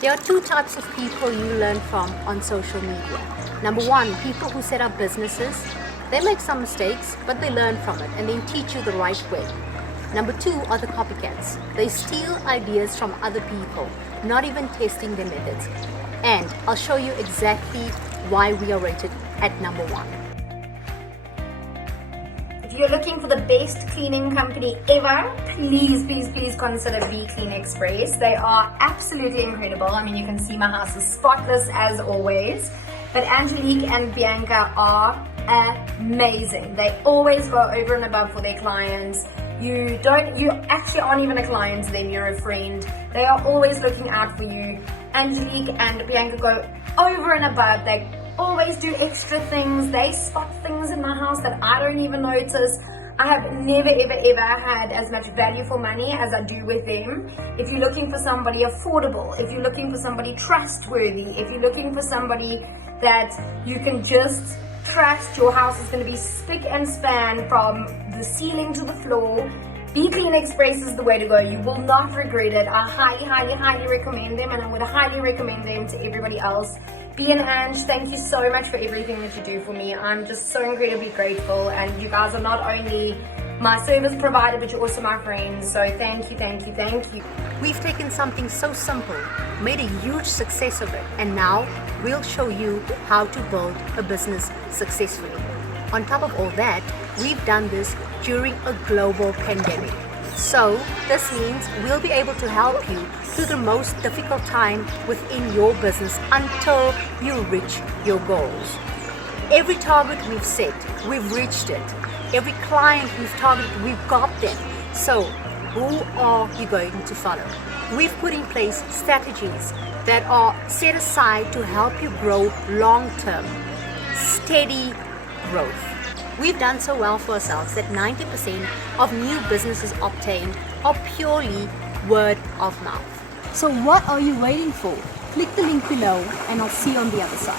There are two types of people you learn from on social media. Number one, people who set up businesses. They make some mistakes, but they learn from it and then teach you the right way. Number two are the copycats. They steal ideas from other people, not even testing their methods. And I'll show you exactly why we are rated at number one. If you're looking for the best cleaning company ever, please consider Be Clean Express. They are absolutely incredible. I mean, you can see my house is spotless as always. But Angelique and Bianca are amazing. They always go over and above for their clients. You actually aren't even a client to them, you're a friend. They are always looking out for you. Angelique and Bianca go over and above. They always do extra things. They spot things in my house that I don't even notice. I have never ever had as much value for money as I do with them. If you're looking for somebody affordable, if you're looking for somebody trustworthy, if you're looking for somebody that you can just trust, your house is going to be spick and span from the ceiling to the floor, Be Clean Express is the way to go. You will not regret it. I highly recommend them, and I would highly recommend them to everybody else. B and Ange, thank you so much for everything that you do for me. I'm just so incredibly grateful, and you guys are not only my service provider, but you're also my friends. So thank you. We've taken something so simple, made a huge success of it, and now we'll show you how to build a business successfully. On top of all that, we've done this during a global pandemic. So this means we'll be able to help you through the most difficult time within your business until you reach your goals. Every target we've set, we've reached it. Every client we've targeted, we've got them. So who are you going to follow? We've put in place strategies that are set aside to help you grow long-term, steady growth. We've done so well for ourselves that 90% of new businesses obtained are purely word of mouth. So what are you waiting for? Click the link below and I'll see you on the other side.